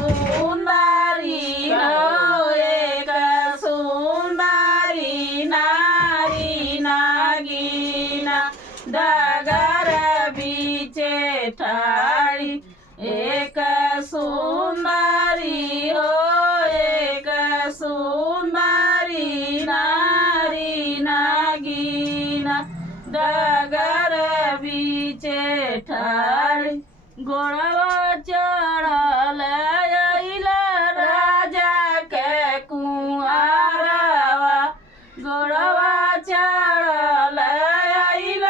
सुंदरी हो एक सुंदरी नारी नागिना डगर बीचे ठाड़ी एक सुंदरी हो एक सुंदरी नारी नागिना डगर बीचे ठाड़ी गोड़वा चढ़ल अइल राजा के कुंवरवा गोड़वा चढ़ल अइल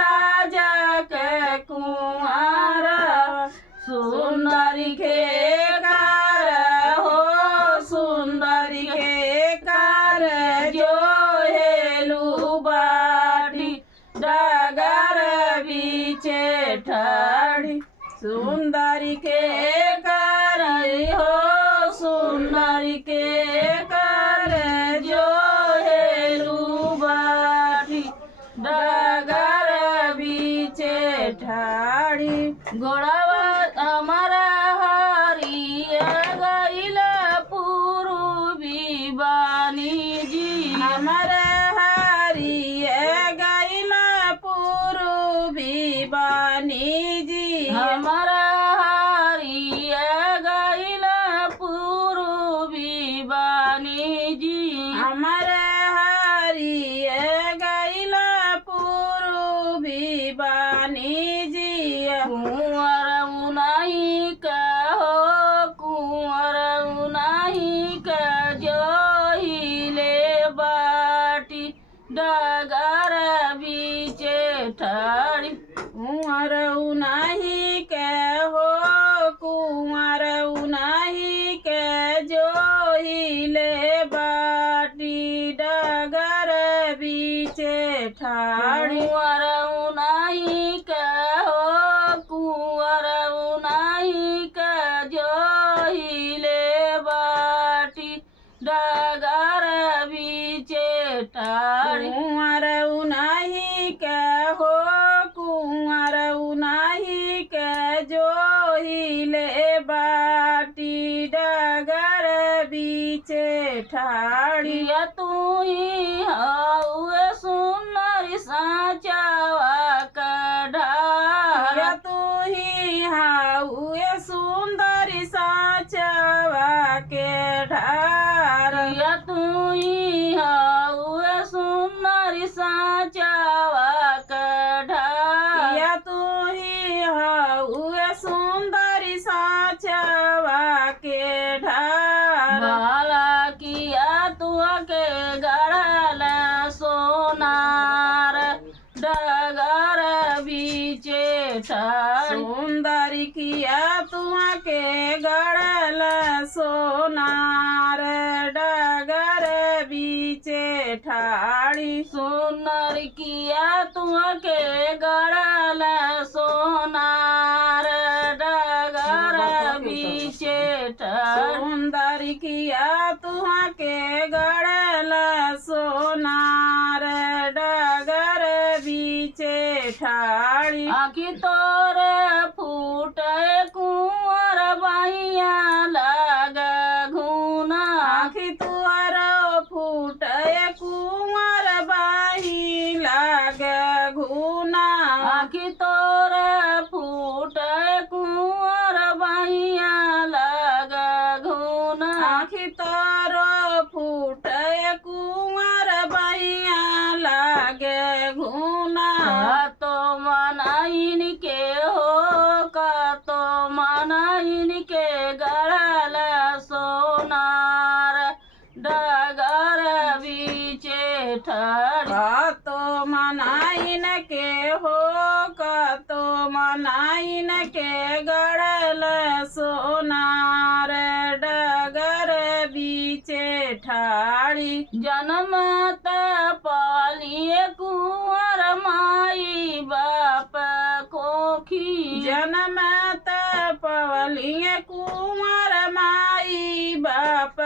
राजा के कुंवरवा सुंदरी के कार हो सुंदरी के कार जो हेलू बाटी डगर बीचे ठाड़ी सुंदरी के कर हो सुंदरी के कर जो हेलू बाटी डगर बीचे ठाड़ी गोड़वा हमारा हरिया गइल पूर्वी बानी जी हमारा हरिया गइल पूर्वी बानी जी हमारा हरिया गइल पूर्वी बानी जी हमारा हरिया गइल पूर्वी बानी जी कुंवर उनाही का हो कुंवर उनाही का जो हिले बाटी डगर बीचे ठाड़ी कुंवर उनाही के हो कुंवर उनाही के जो हिले बाटी डगर बीचे ठाड़ी कुंवर उनाही के हो कुंवर उनाही के जो हिले बाटी डगर बीचे ठाड़ी कुंवर उनाही के हो कुंवर उनाही के जो हिले बाटी डगर बीचे ठाड़ी तू ही हाउ सुंदरी साचावा कढ़ा तू ही हाउ सुंदरी साचावा के ढार तू ही हाउ सुंदरी साचावा कढ़ा तू ही हाउ सुंदरी साचावा के ढार भला किया तू के गढ़ल सोनार डगर बीचे ठाड़ी सुंदरी किया तू के गढ़ल सोनार डगर बीचे ठाड़ी सुंदर किया तू के गढ़ल सोनार डगर बीचे ठाड़ी सुंदर किया तू के गढ़ल सोनार डगर बीचे ठाड़ी आखी तोर फूट कुंवर बहिया लग घूना आखी तोर फूट कुंवर बाही लग घूना आखी तोर फूट कुंवर बहिया लग घूना आखी तोर फूट कुंवर बहिया लग घूना तो मनाइन के हो का तो मनाइन के गढ़ल सोनार डगर बीचे ठाड़ी तो मनाइन के हो का तो मनाइन के गढ़ल सोनार डगर बीचे ठाड़ी जन्म पालिए कुंवर माई बाप कोखी जन्म पवलिए कुंवर माई बाप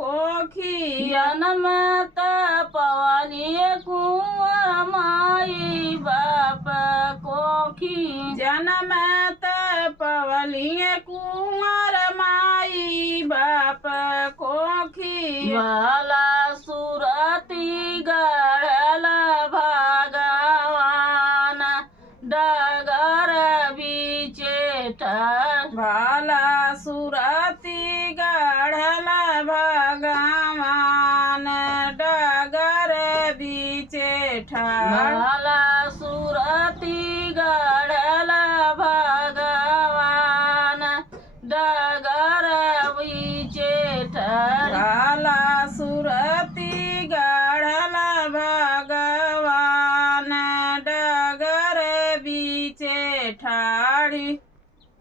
कोखी जन्म पवलिए कुंवर माई बाप कोखी जन्म पवलिए कुंवर बाला सुरती गढ़ल भगवान डगर बीचे भाला सुरती गढ़ल भगवान डगर बीचे ठाड़ भाला